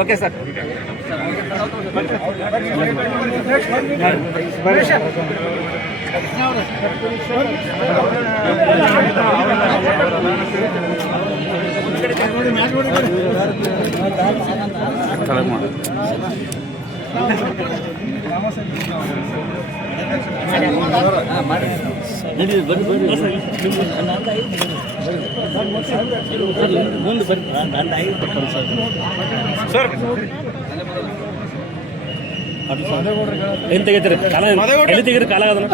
Okay sir. ಮಾಡಿ ಬನ್ನಿ ಬನ್ನಿ ಮುಂದೆ ಸರ್. ಏನು ತೆಗಿತೀರಿ? ಕಾಲ ಎಲ್ಲಿ ತೆಗೀರಿ ಕಾಲ ಅದನ್ನ?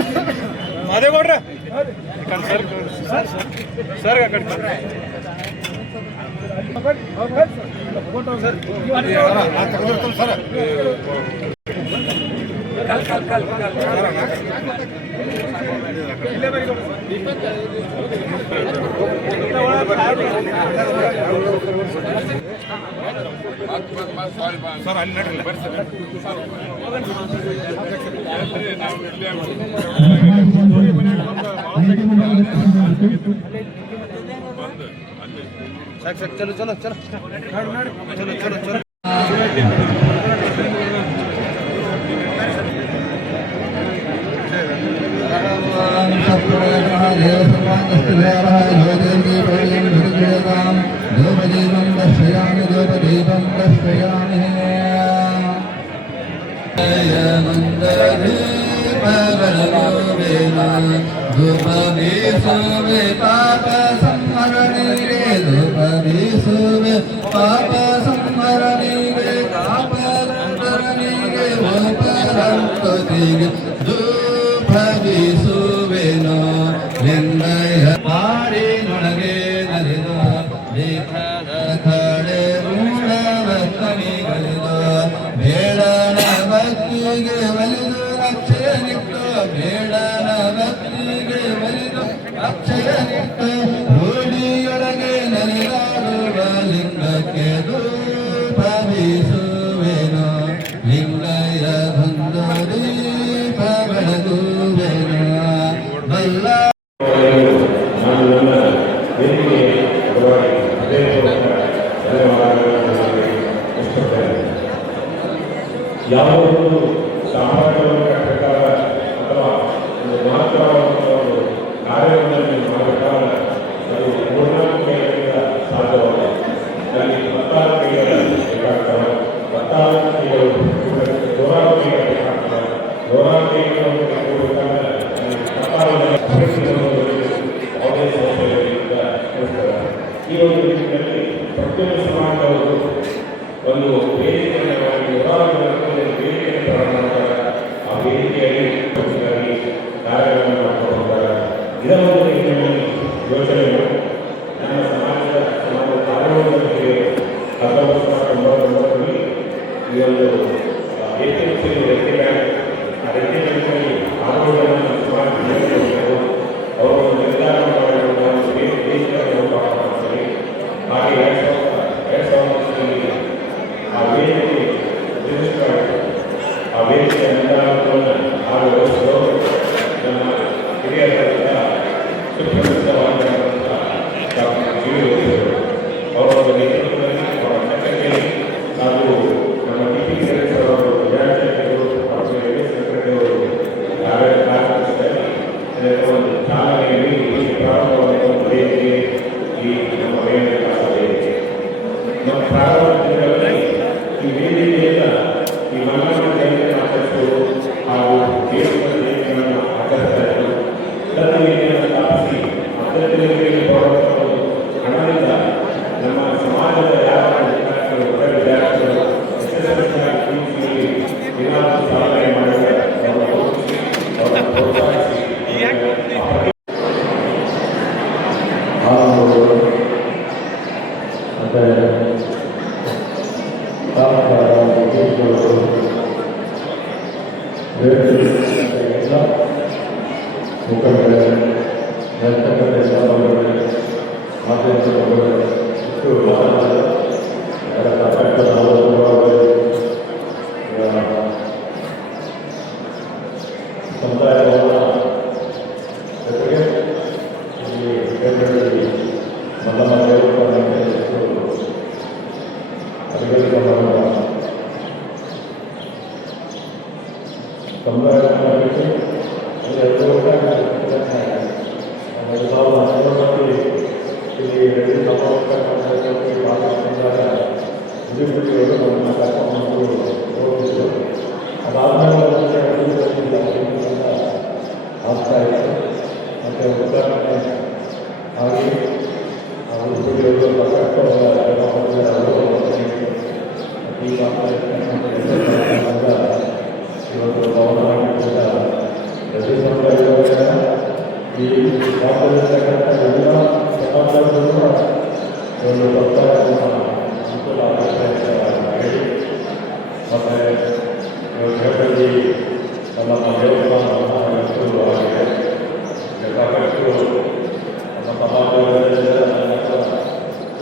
ಮಾದೇಗೌಡ್ರ. Sir sir sir. ಕಾಲ್ ಕಾಲ್ ಕಾಲ್ ಕಾಲ್ ಸರ್ ಅಲ್ಲಿ ನಡ್ರಿ ಸಾಕು ಸಾಕು ಚಲೋ ಚಲೋ ಚಲೋ ಚಲೋ ಚಲೋ ಚಲೋ. ಧೂಪವೀಸುವೆ ಪಾಪ ಸಂಹರಣೆಗೆ ಧೂಪವೀಸುವೆ ಪಾಪ ಸಂಹರಣೆಗೆ ಪಾಪರಂತರನಿಗೆ ಉಪರಂಪತಿಗೆ ಧೂಪವೀಸುವೆನೋ ನಿನ್ನಯ ಪಾರಿನೊಳ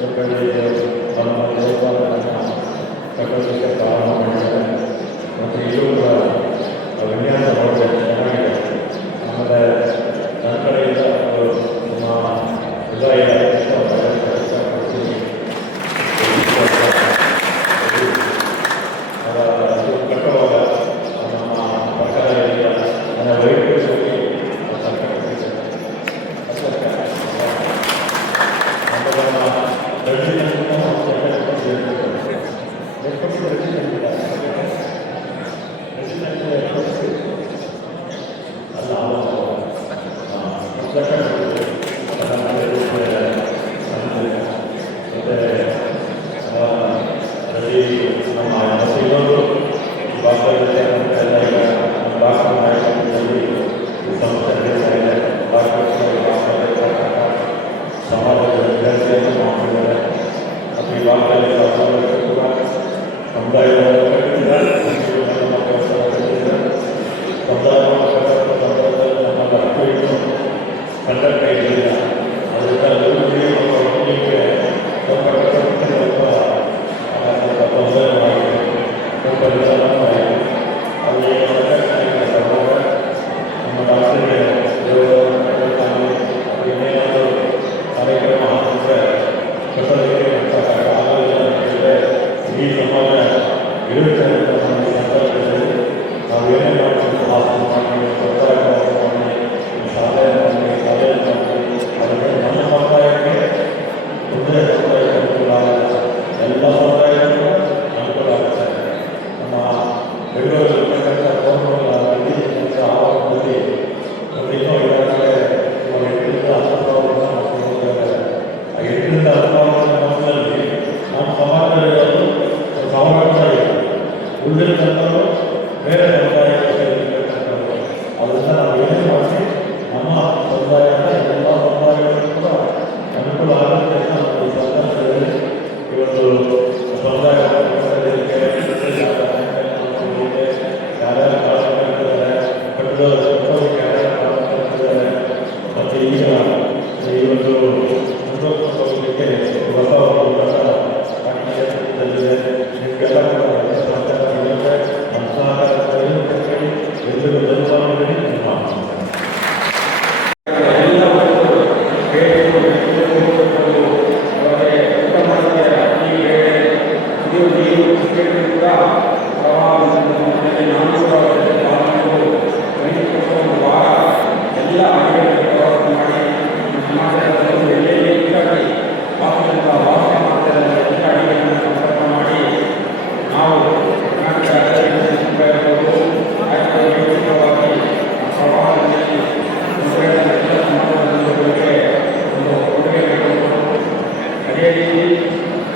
ಸುಖವಿದೆ ತಮ್ಮ ಲೋಕಗಳನ್ನು ತಗೊಳ್ಳಿಕ್ಕೆ ಪ್ರಾರಂಭ ಮಾಡಿದ್ದಾರೆ ಮತ್ತು ಇವರು ವಿನ್ಯಾಸ ಮಾಡಬೇಕು ಚೆನ್ನಾಗಿ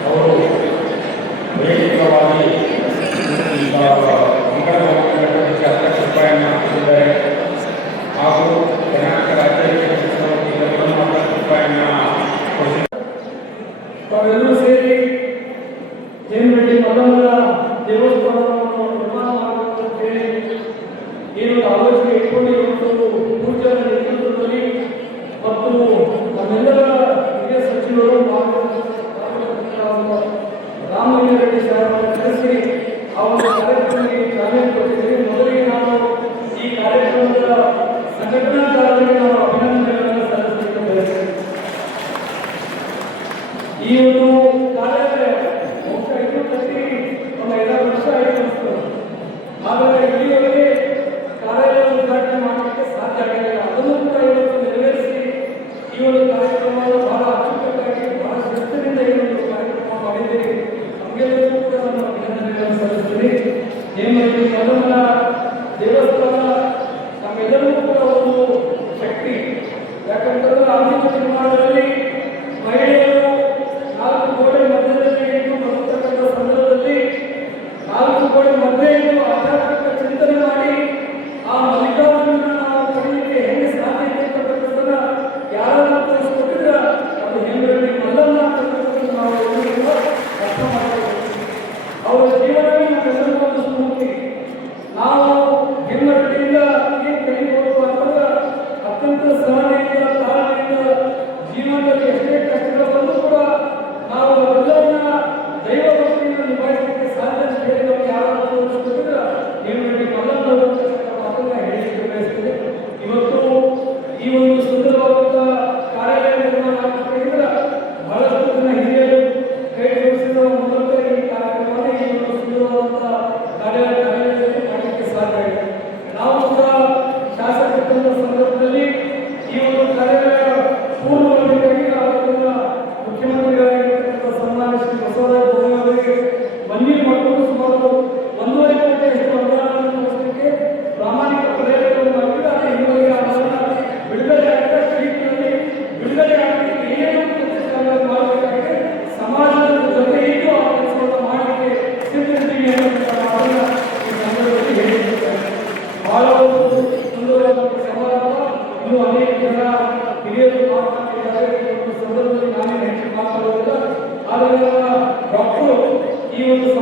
ಅವರು ವೈಯಕ್ತಿಕವಾಗಿ ಹತ್ತಕ್ಷ ರೂಪಾಯಿಯನ್ನು ಹಾಕುತ್ತಿದ್ದಾರೆ ಹಾಗೂ ಕರ್ನಾಟಕ ರಾಜ್ಯ ರೂಪಾಯಿಯನ್ನು ಮನೋರ ದೇವಸ್ಥಾನ ನಮ್ಮೆಲ್ಲರಿಗೂ ಕೂಡ ಒಂದು ಶಕ್ತಿ. ಯಾಕಂತಂದ್ರೆ ಆರ್ಥಿಕ ನಿರ್ಮಾಣದಲ್ಲಿ І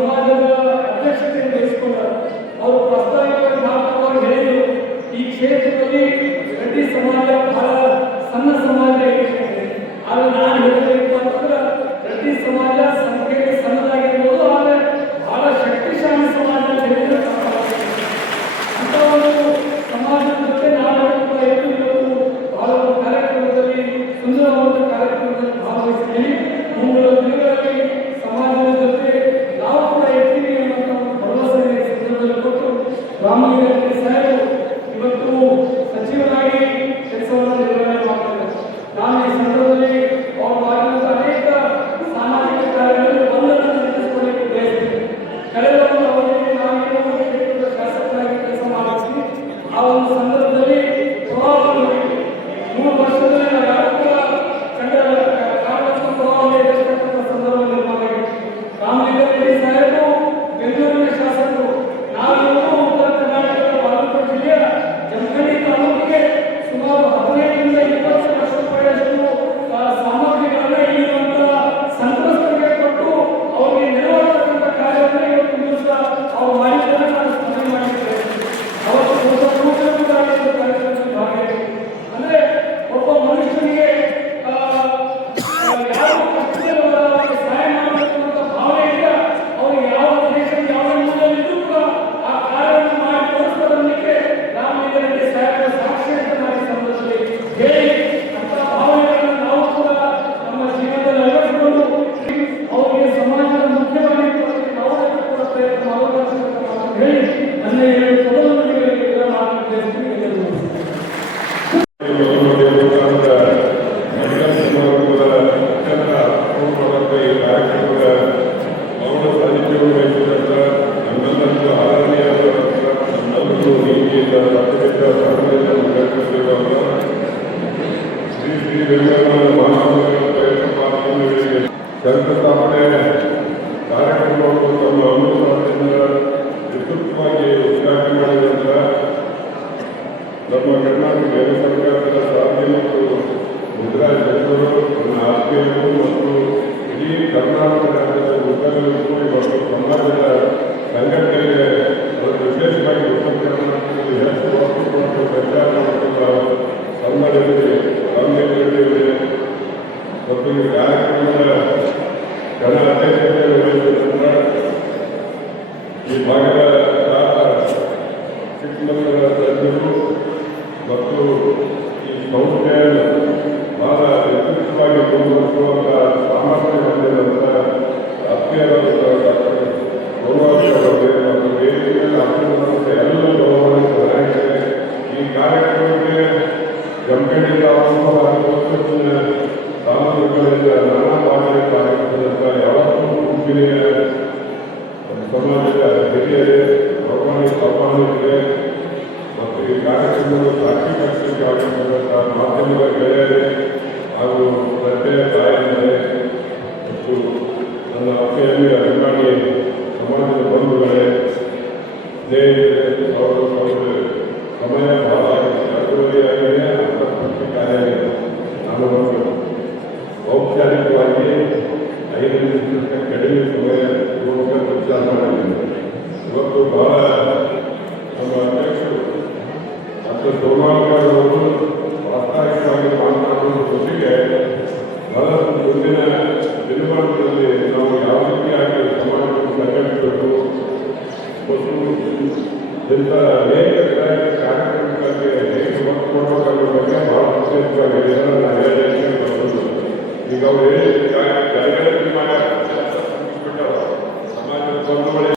ಹಾಗೂ ಪ್ರತ್ಯೇಕ ತಾಯಂದರೆ ಮತ್ತು ನನ್ನ ಅತ್ತೆಯಲ್ಲಿ ಕಡಿಮೆ ಸಮಯ ಪ್ರಚಾರ ಮಾಡಿದ್ದೇವೆ ಇವತ್ತು ಬಹಳ ನಮ್ಮ ಅಧ್ಯಕ್ಷರು ಮತ್ತು